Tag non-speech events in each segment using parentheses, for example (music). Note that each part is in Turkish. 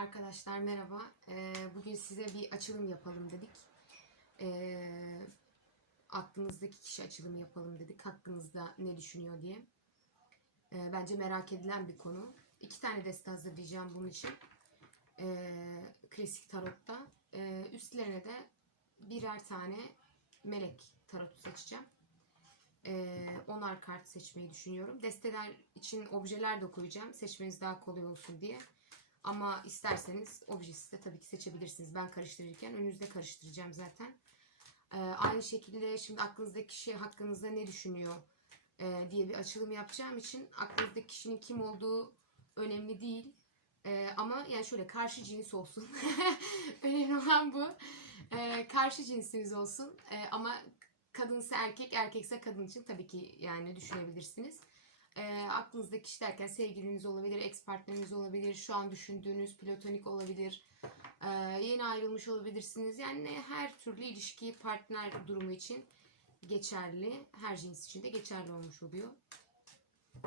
Arkadaşlar merhaba. Ee, bugün size bir açılım yapalım dedik. Ee, aklınızdaki kişi açılımı yapalım dedik. Hakkınızda ne düşünüyor diye. Ee, bence merak edilen bir konu. İki tane deste hazırlayacağım bunun için. Ee, klasik tarotta. Ee, üstlerine de birer tane melek tarotu seçeceğim. Onar kart seçmeyi düşünüyorum. Desteler için objeler de koyacağım. Seçmeniz daha kolay olsun diye. Ama isterseniz objesi de tabii ki seçebilirsiniz. Ben karıştırırken önünüzde karıştıracağım zaten. Ee, aynı şekilde şimdi aklınızdaki kişi hakkınızda ne düşünüyor e, diye bir açılım yapacağım için aklınızdaki kişinin kim olduğu önemli değil. Ee, ama yani şöyle karşı cins olsun. (laughs) önemli olan bu. Ee, karşı cinsiniz olsun. Ee, ama kadınsa erkek, erkekse kadın için tabii ki yani düşünebilirsiniz. E, aklınızdaki kişi sevgiliniz olabilir, ex partneriniz olabilir, şu an düşündüğünüz platonik olabilir, e, yeni ayrılmış olabilirsiniz. Yani her türlü ilişki partner durumu için geçerli, her cins için de geçerli olmuş oluyor.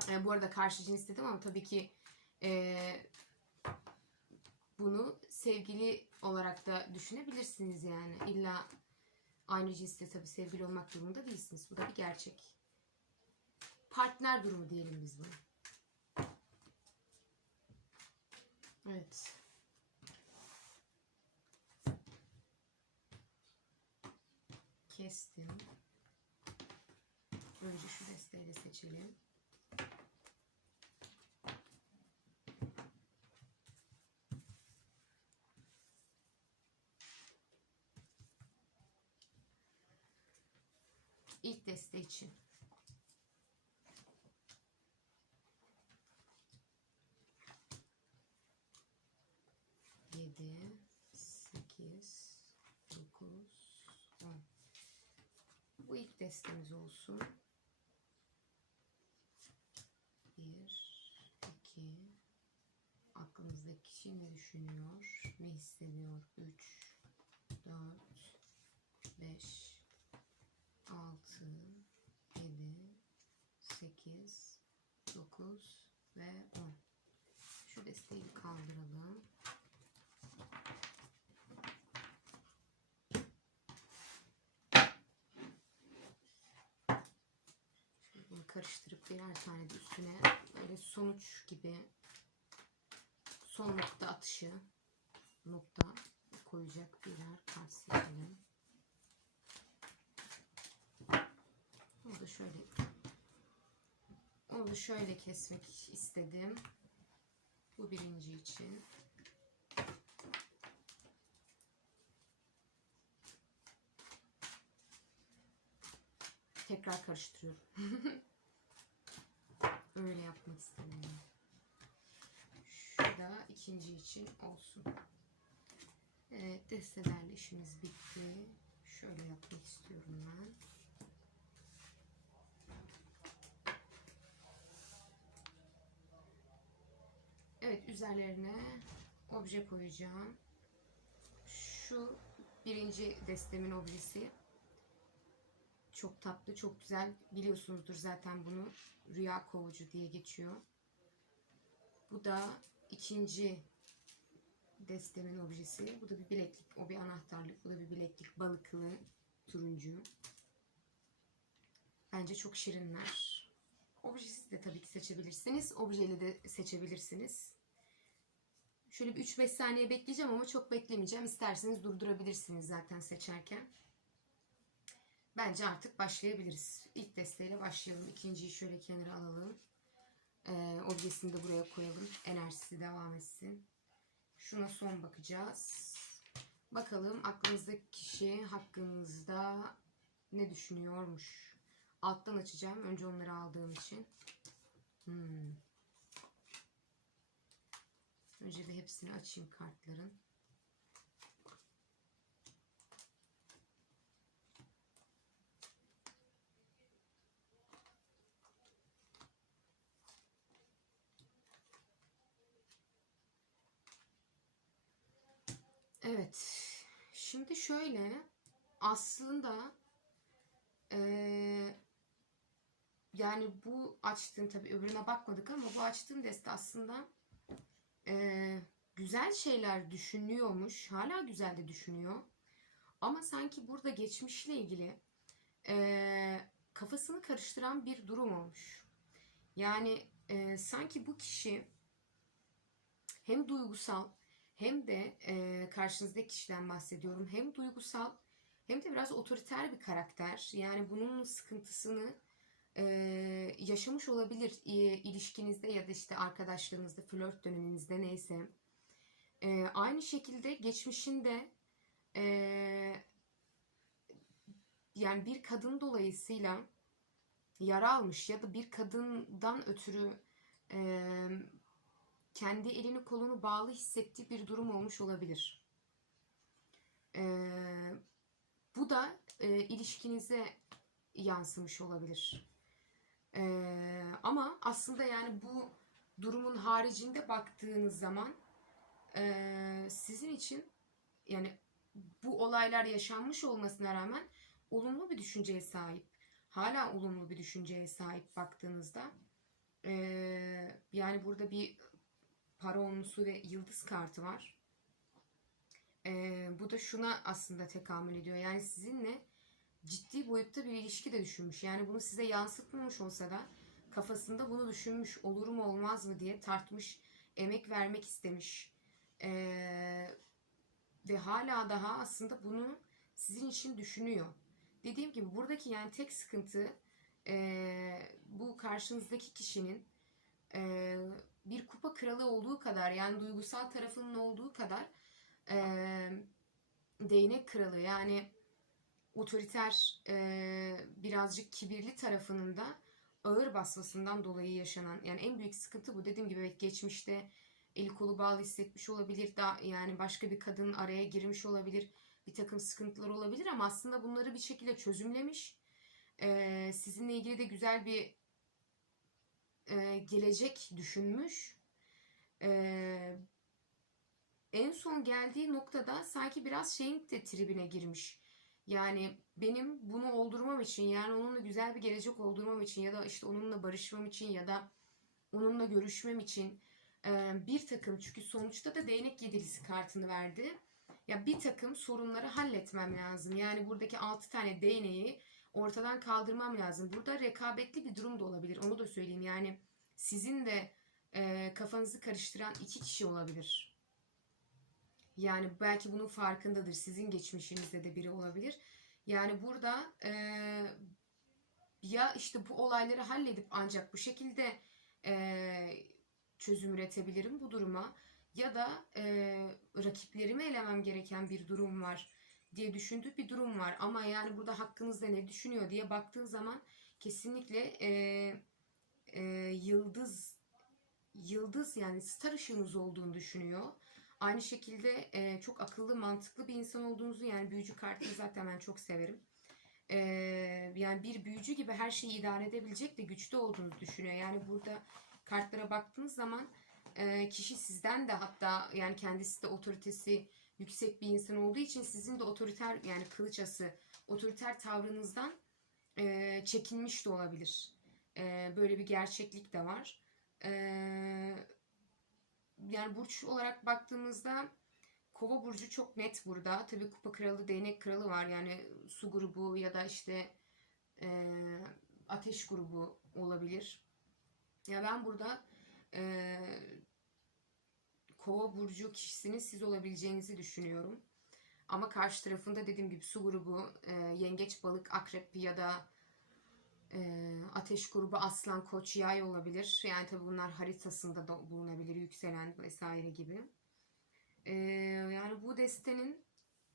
E, bu arada karşı cins dedim ama tabii ki e, bunu sevgili olarak da düşünebilirsiniz yani. İlla aynı cinste tabii sevgili olmak durumunda değilsiniz. Bu da bir gerçek partner durumu diyelim biz buna. Evet. Kestim. Önce şu desteği de seçelim. İlk deste için. 7, 8, 9, 10. Bu ilk destemiz olsun. 1, 2, aklınızdaki kişi ne düşünüyor, ne hissediyor? 3, 4, 5, 6, 7, 8, 9 ve 10. Şu desteği kaldıralım. Bunu karıştırıp birer tane de üstüne böyle sonuç gibi son nokta atışı nokta koyacak birer kart seçelim. Onu da şöyle onu da şöyle kesmek istedim. Bu birinci için. Tekrar karıştırıyorum. (laughs) Öyle yapmak istedim. Şu da ikinci için olsun. Evet destelerle işimiz bitti. Şöyle yapmak istiyorum ben. Evet üzerlerine obje koyacağım. Şu birinci destemin objesi. Çok tatlı, çok güzel. Biliyorsunuzdur zaten bunu. Rüya kovucu diye geçiyor. Bu da ikinci destemin objesi. Bu da bir bileklik. O bir anahtarlık. Bu da bir bileklik. Balıklı, turuncu. Bence çok şirinler. Objesi de tabii ki seçebilirsiniz. Objeyle de seçebilirsiniz. Şöyle bir 3-5 saniye bekleyeceğim ama çok beklemeyeceğim. İsterseniz durdurabilirsiniz zaten seçerken. Bence artık başlayabiliriz. İlk desteğiyle başlayalım. İkinciyi şöyle kenara alalım. Ee, objesini de buraya koyalım. Enerjisi devam etsin. Şuna son bakacağız. Bakalım aklınızdaki kişi hakkınızda ne düşünüyormuş. Alttan açacağım. Önce onları aldığım için. Hmm. Önce bir hepsini açayım kartların. Evet. Şimdi şöyle aslında eee, yani bu açtığım tabii öbürüne bakmadık ama bu açtığım deste aslında eee, güzel şeyler düşünüyormuş. Hala güzel de düşünüyor. Ama sanki burada geçmişle ilgili e, kafasını karıştıran bir durum olmuş. Yani e, sanki bu kişi hem duygusal hem de e, karşınızdaki kişiden bahsediyorum. Hem duygusal hem de biraz otoriter bir karakter. Yani bunun sıkıntısını e, yaşamış olabilir e, ilişkinizde ya da işte arkadaşlarınızda, flört döneminizde neyse. E, aynı şekilde geçmişinde e, yani bir kadın dolayısıyla yara almış ya da bir kadından ötürü e, kendi elini kolunu bağlı hissettiği bir durum olmuş olabilir. E, bu da e, ilişkinize yansımış olabilir. E, ama aslında yani bu durumun haricinde baktığınız zaman e, sizin için yani bu olaylar yaşanmış olmasına rağmen olumlu bir düşünceye sahip. Hala olumlu bir düşünceye sahip baktığınızda. Ee, yani burada bir para onlusu ve yıldız kartı var. Ee, bu da şuna aslında tekamül ediyor. Yani sizinle ciddi boyutta bir ilişki de düşünmüş. Yani bunu size yansıtmamış olsa da kafasında bunu düşünmüş olur mu olmaz mı diye tartmış, emek vermek istemiş. Ee, ve hala daha aslında bunu sizin için düşünüyor. Dediğim gibi buradaki yani tek sıkıntı e, bu karşınızdaki kişinin e, bir kupa kralı olduğu kadar yani duygusal tarafının olduğu kadar e, değnek kralı yani otoriter e, birazcık kibirli tarafının da ağır basmasından dolayı yaşanan yani en büyük sıkıntı bu. Dediğim gibi evet geçmişte eli kolu bağlı hissetmiş olabilir da yani başka bir kadın araya girmiş olabilir bir takım sıkıntılar olabilir ama aslında bunları bir şekilde çözümlemiş ee, sizinle ilgili de güzel bir e, gelecek düşünmüş ee, en son geldiği noktada sanki biraz şeyin de tribine girmiş yani benim bunu oldurmam için yani onunla güzel bir gelecek oldurmam için ya da işte onunla barışmam için ya da onunla görüşmem için bir takım çünkü sonuçta da değnek yedilisi kartını verdi. Ya bir takım sorunları halletmem lazım. Yani buradaki 6 tane değneği ortadan kaldırmam lazım. Burada rekabetli bir durum da olabilir. Onu da söyleyeyim. Yani sizin de e, kafanızı karıştıran iki kişi olabilir. Yani belki bunun farkındadır. Sizin geçmişinizde de biri olabilir. Yani burada e, ya işte bu olayları halledip ancak bu şekilde e, çözüm üretebilirim bu duruma ya da e, rakiplerimi elemem gereken bir durum var diye düşündüğü bir durum var. Ama yani burada hakkınızda ne düşünüyor diye baktığın zaman kesinlikle e, e, yıldız yıldız yani star ışığınız olduğunu düşünüyor. Aynı şekilde e, çok akıllı, mantıklı bir insan olduğunuzu yani büyücü kartını zaten ben çok severim. E, yani bir büyücü gibi her şeyi idare edebilecek de güçlü olduğunuzu düşünüyor. Yani burada kartlara baktığınız zaman e, kişi sizden de hatta yani kendisi de otoritesi yüksek bir insan olduğu için sizin de otoriter yani kılıçası otoriter tavrınızdan e, çekinmiş de olabilir. E, böyle bir gerçeklik de var. E, yani burç olarak baktığımızda Kova burcu çok net burada. Tabii kupa kralı, değnek kralı var. Yani su grubu ya da işte e, ateş grubu olabilir. Ya ben burada e, kova burcu kişisinin siz olabileceğinizi düşünüyorum. Ama karşı tarafında dediğim gibi su grubu, e, yengeç, balık, akrep ya da e, ateş grubu, aslan, koç, yay olabilir. Yani tabi bunlar haritasında da bulunabilir, yükselen vesaire gibi. E, yani bu destenin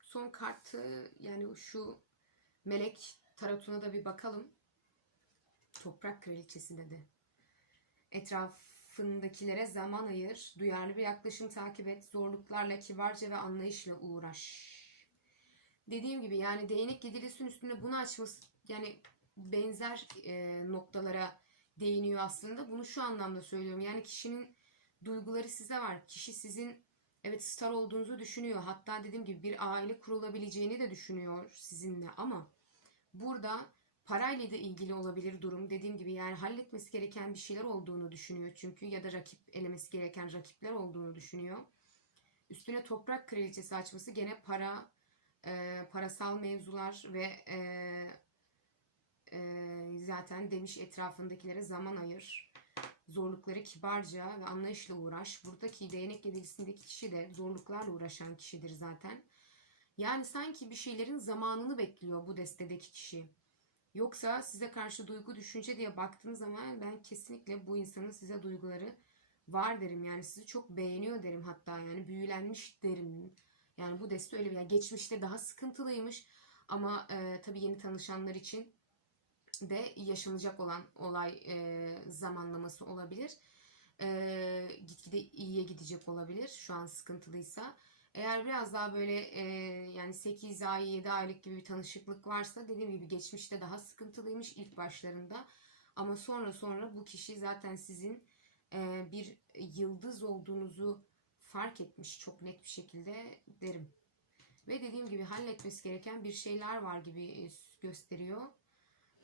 son kartı yani şu melek tarotuna da bir bakalım. Toprak kraliçesinde de Etrafındakilere zaman ayır, duyarlı bir yaklaşım takip et, zorluklarla kibarca ve anlayışla uğraş. Dediğim gibi yani değnek yedilisinin üstünde bunu açması yani benzer e, noktalara değiniyor aslında. Bunu şu anlamda söylüyorum. Yani kişinin duyguları size var. Kişi sizin evet star olduğunuzu düşünüyor. Hatta dediğim gibi bir aile kurulabileceğini de düşünüyor sizinle ama burada parayla da ilgili olabilir durum. Dediğim gibi yani halletmesi gereken bir şeyler olduğunu düşünüyor çünkü ya da rakip elemesi gereken rakipler olduğunu düşünüyor. Üstüne toprak kraliçesi açması gene para, e, parasal mevzular ve e, e, zaten demiş etrafındakilere zaman ayır. Zorlukları kibarca ve anlayışla uğraş. Buradaki değnek yedilisindeki kişi de zorluklarla uğraşan kişidir zaten. Yani sanki bir şeylerin zamanını bekliyor bu destedeki kişi. Yoksa size karşı duygu düşünce diye baktığınız zaman ben kesinlikle bu insanın size duyguları var derim. Yani sizi çok beğeniyor derim hatta yani büyülenmiş derim. Yani bu deste öyle bir yani geçmişte daha sıkıntılıymış ama e, tabii yeni tanışanlar için de yaşanacak olan olay e, zamanlaması olabilir. E, gitgide iyiye gidecek olabilir şu an sıkıntılıysa. Eğer biraz daha böyle e, yani 8 ay 7 aylık gibi bir tanışıklık varsa dediğim gibi geçmişte daha sıkıntılıymış ilk başlarında. Ama sonra sonra bu kişi zaten sizin e, bir yıldız olduğunuzu fark etmiş çok net bir şekilde derim. Ve dediğim gibi halletmesi gereken bir şeyler var gibi gösteriyor.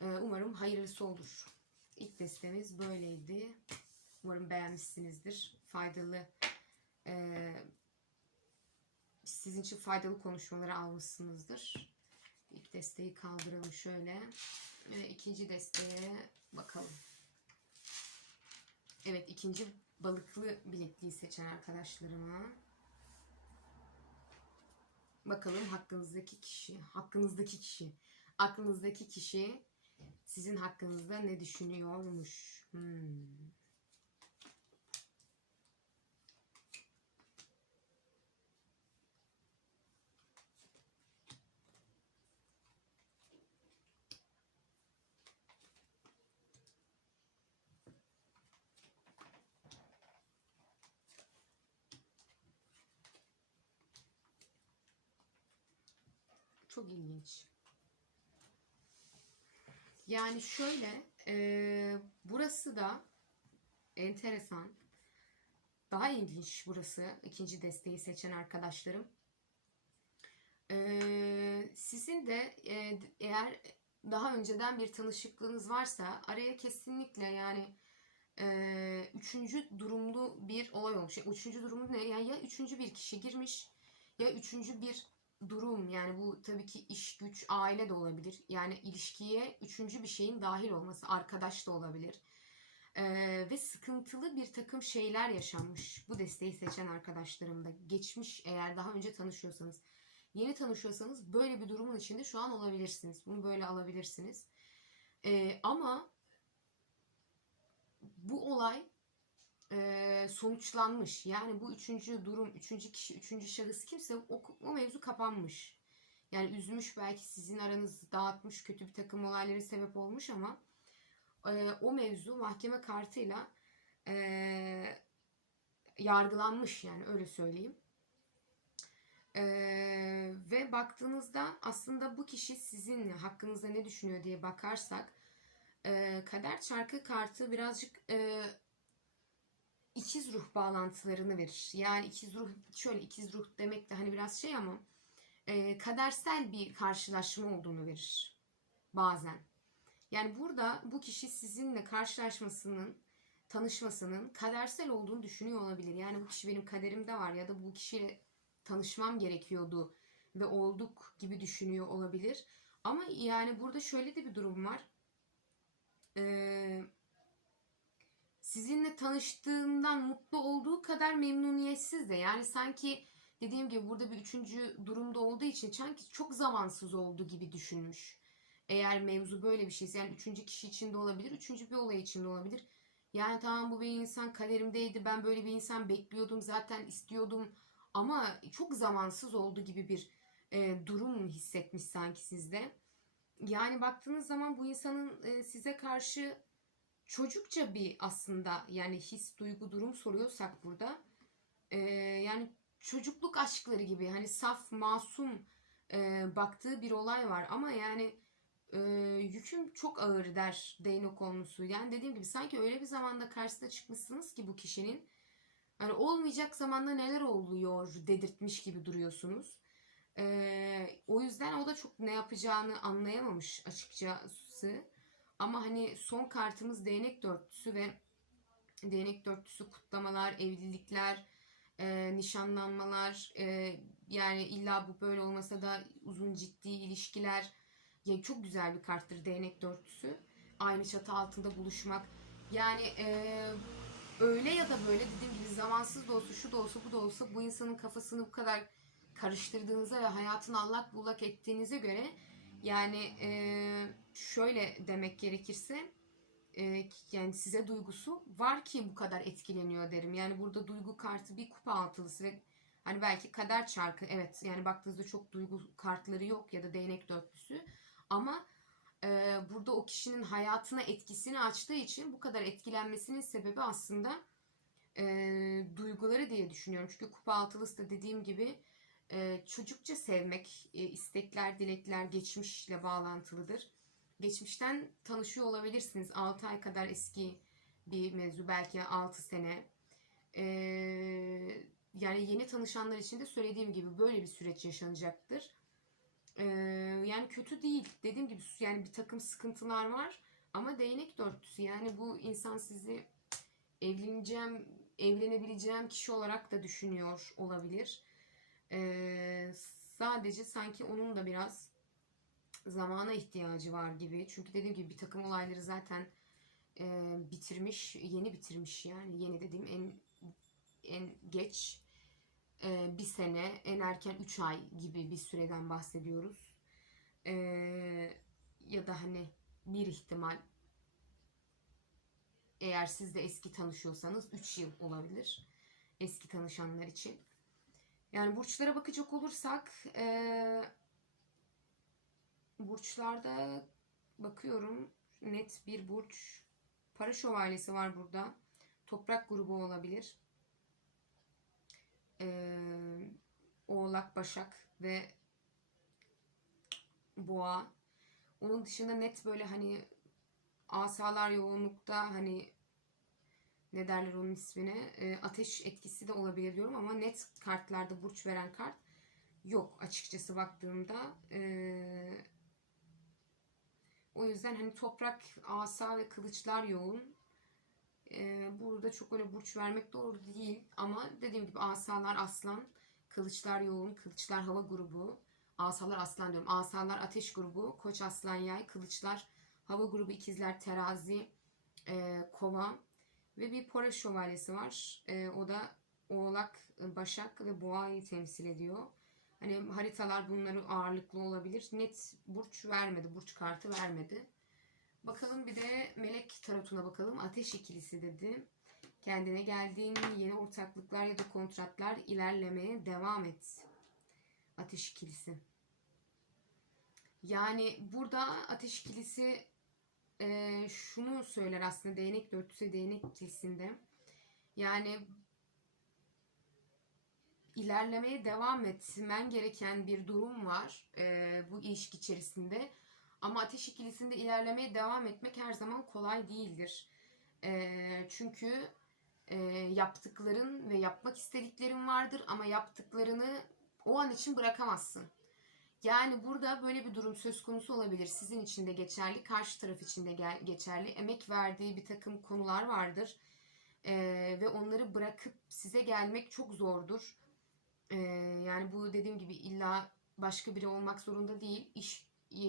E, umarım hayırlısı olur. İlk destemiz böyleydi. Umarım beğenmişsinizdir. Faydalı e, sizin için faydalı konuşmaları almışsınızdır. İlk desteği kaldıralım şöyle. Ve ikinci desteğe bakalım. Evet ikinci balıklı bilekliği seçen arkadaşlarıma. Bakalım hakkınızdaki kişi, hakkınızdaki kişi, aklınızdaki kişi sizin hakkınızda ne düşünüyormuş? Hmm. Çok ilginç. Yani şöyle, e, burası da enteresan. Daha ilginç burası. ikinci desteği seçen arkadaşlarım. E, sizin de e, eğer daha önceden bir tanışıklığınız varsa araya kesinlikle yani e, üçüncü durumlu bir olay olmuş. Üçüncü durumlu ne? Yani ya üçüncü bir kişi girmiş ya üçüncü bir durum yani bu tabii ki iş güç aile de olabilir. Yani ilişkiye üçüncü bir şeyin dahil olması arkadaş da olabilir. Ee, ve sıkıntılı bir takım şeyler yaşanmış. Bu desteği seçen arkadaşlarımda geçmiş eğer daha önce tanışıyorsanız. Yeni tanışıyorsanız böyle bir durumun içinde şu an olabilirsiniz. Bunu böyle alabilirsiniz. Ee, ama bu olay e, sonuçlanmış. Yani bu üçüncü durum, üçüncü kişi, üçüncü şahıs kimse o, o mevzu kapanmış. Yani üzmüş belki sizin aranızı dağıtmış, kötü bir takım olaylara sebep olmuş ama e, o mevzu mahkeme kartıyla e, yargılanmış yani öyle söyleyeyim. E, ve baktığınızda aslında bu kişi sizin hakkınızda ne düşünüyor diye bakarsak e, kader çarkı kartı birazcık e, ikiz ruh bağlantılarını verir. Yani ikiz ruh şöyle ikiz ruh demek de hani biraz şey ama e, kadersel bir karşılaşma olduğunu verir bazen. Yani burada bu kişi sizinle karşılaşmasının, tanışmasının kadersel olduğunu düşünüyor olabilir. Yani bu kişi benim kaderimde var ya da bu kişiyle tanışmam gerekiyordu ve olduk gibi düşünüyor olabilir. Ama yani burada şöyle de bir durum var. Eee sizinle tanıştığından mutlu olduğu kadar memnuniyetsiz de. Yani sanki dediğim gibi burada bir üçüncü durumda olduğu için sanki çok zamansız oldu gibi düşünmüş. Eğer mevzu böyle bir şeyse yani üçüncü kişi için de olabilir, üçüncü bir olay için de olabilir. Yani tamam bu bir insan kaderimdeydi, ben böyle bir insan bekliyordum, zaten istiyordum ama çok zamansız oldu gibi bir e, durum hissetmiş sanki sizde. Yani baktığınız zaman bu insanın e, size karşı çocukça bir aslında yani his, duygu, durum soruyorsak burada e, yani çocukluk aşkları gibi hani saf, masum e, baktığı bir olay var ama yani e, yüküm çok ağır der değnek konusu. Yani dediğim gibi sanki öyle bir zamanda karşısına çıkmışsınız ki bu kişinin hani olmayacak zamanda neler oluyor dedirtmiş gibi duruyorsunuz. E, o yüzden o da çok ne yapacağını anlayamamış açıkçası. Ama hani son kartımız değnek dörtlüsü ve değnek dörtlüsü kutlamalar, evlilikler, e, nişanlanmalar, e, yani illa bu böyle olmasa da uzun ciddi ilişkiler. Ya çok güzel bir karttır değnek dörtlüsü. Aynı çatı altında buluşmak. Yani e, öyle ya da böyle dediğim gibi zamansız da olsa şu da olsa bu da olsa bu insanın kafasını bu kadar karıştırdığınıza ve hayatını allak bullak ettiğinize göre yani e, şöyle demek gerekirse e, yani size duygusu var ki bu kadar etkileniyor derim. Yani burada duygu kartı bir kupa altılısı ve hani belki kader çarkı evet yani baktığınızda çok duygu kartları yok ya da değnek dörtlüsü ama e, burada o kişinin hayatına etkisini açtığı için bu kadar etkilenmesinin sebebi aslında e, duyguları diye düşünüyorum. Çünkü kupa altılısı da dediğim gibi çocukça sevmek, istekler, dilekler geçmişle bağlantılıdır. Geçmişten tanışıyor olabilirsiniz. 6 ay kadar eski bir mevzu, belki 6 sene. Yani yeni tanışanlar için de söylediğim gibi böyle bir süreç yaşanacaktır. Yani kötü değil. Dediğim gibi yani bir takım sıkıntılar var. Ama değnek dörtlüsü yani bu insan sizi evleneceğim, evlenebileceğim kişi olarak da düşünüyor olabilir. Ee, sadece sanki onun da biraz zamana ihtiyacı var gibi. Çünkü dediğim gibi bir takım olayları zaten e, bitirmiş, yeni bitirmiş yani. Yeni dediğim en en geç e, bir sene, en erken 3 ay gibi bir süreden bahsediyoruz. E, ya da hani bir ihtimal eğer siz de eski tanışıyorsanız 3 yıl olabilir. Eski tanışanlar için. Yani burçlara bakacak olursak e, burçlarda bakıyorum net bir burç para şövalyesi var burada. Toprak grubu olabilir. E, Oğlak, Başak ve Boğa. Onun dışında net böyle hani asalar yoğunlukta hani ne derler onun ismine e, ateş etkisi de olabilir diyorum ama net kartlarda burç veren kart yok açıkçası baktığımda. E, o yüzden hani toprak, asa ve kılıçlar yoğun. E, burada çok öyle burç vermek doğru değil ama dediğim gibi asalar aslan, kılıçlar yoğun, kılıçlar hava grubu. Asalar aslan diyorum. Asalar ateş grubu, koç aslan yay, kılıçlar hava grubu ikizler terazi, e, kova ve bir Pora şövalyesi var. E, o da Oğlak, Başak ve Boğa'yı temsil ediyor. Hani haritalar bunları ağırlıklı olabilir. Net burç vermedi, burç kartı vermedi. Bakalım bir de melek tarotuna bakalım. Ateş ikilisi dedi. Kendine geldiğin yeni ortaklıklar ya da kontratlar ilerlemeye devam et. Ateş ikilisi. Yani burada ateş ikilisi e, şunu söyler aslında değnek dörtlüsü değnek ikilisinde. Yani ilerlemeye devam etmen gereken bir durum var e, bu ilişki içerisinde. Ama ateş ikilisinde ilerlemeye devam etmek her zaman kolay değildir. E, çünkü e, yaptıkların ve yapmak istediklerin vardır ama yaptıklarını o an için bırakamazsın. Yani burada böyle bir durum söz konusu olabilir. Sizin için de geçerli, karşı taraf için de geçerli. Emek verdiği bir takım konular vardır. Ee, ve onları bırakıp size gelmek çok zordur. Ee, yani bu dediğim gibi illa başka biri olmak zorunda değil. İş e,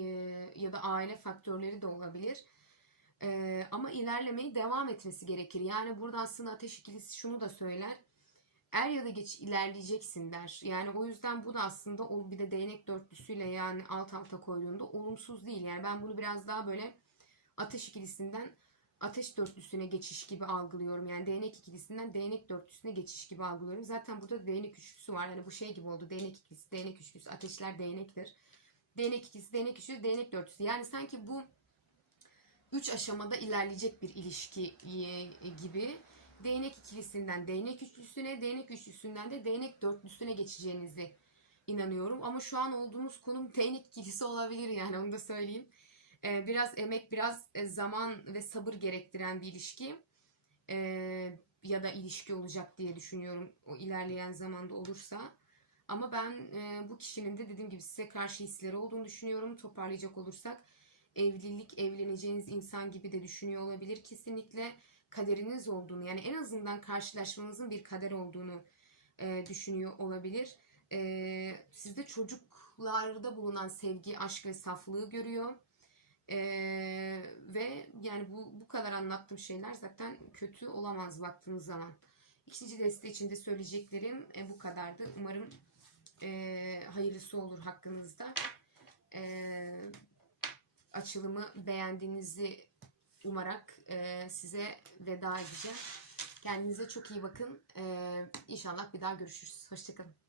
ya da aile faktörleri de olabilir. Ee, ama ilerlemeyi devam etmesi gerekir. Yani burada aslında ateş ikilisi şunu da söyler er ya da geç ilerleyeceksin der. Yani o yüzden bu da aslında o bir de değnek dörtlüsüyle yani alt alta koyduğunda olumsuz değil. Yani ben bunu biraz daha böyle ateş ikilisinden ateş dörtlüsüne geçiş gibi algılıyorum. Yani değnek ikilisinden değnek dörtlüsüne geçiş gibi algılıyorum. Zaten burada değnek üçlüsü var. Yani bu şey gibi oldu. Değnek ikilisi, değnek üçlüsü. Ateşler değnektir. Değnek ikilisi, değnek üçlüsü, değnek dörtlüsü. Yani sanki bu üç aşamada ilerleyecek bir ilişki gibi değnek ikilisinden değnek üçlüsüne, değnek üçlüsünden de değnek dörtlüsüne geçeceğinizi inanıyorum. Ama şu an olduğumuz konum değnek ikilisi olabilir yani onu da söyleyeyim. Ee, biraz emek, biraz e, zaman ve sabır gerektiren bir ilişki. Ee, ya da ilişki olacak diye düşünüyorum o ilerleyen zamanda olursa. Ama ben e, bu kişinin de dediğim gibi size karşı hisleri olduğunu düşünüyorum. Toparlayacak olursak evlilik, evleneceğiniz insan gibi de düşünüyor olabilir kesinlikle kaderiniz olduğunu yani en azından karşılaşmanızın bir kader olduğunu e, düşünüyor olabilir. E, sizde çocuklarda bulunan sevgi, aşk ve saflığı görüyor. E, ve yani bu, bu kadar anlattığım şeyler zaten kötü olamaz baktığınız zaman. İkinci deste için de söyleyeceklerim e, bu kadardı. Umarım e, hayırlısı olur hakkınızda. E, açılımı beğendiğinizi umarak e, size veda edeceğim. Kendinize çok iyi bakın. E, inşallah bir daha görüşürüz. Hoşçakalın.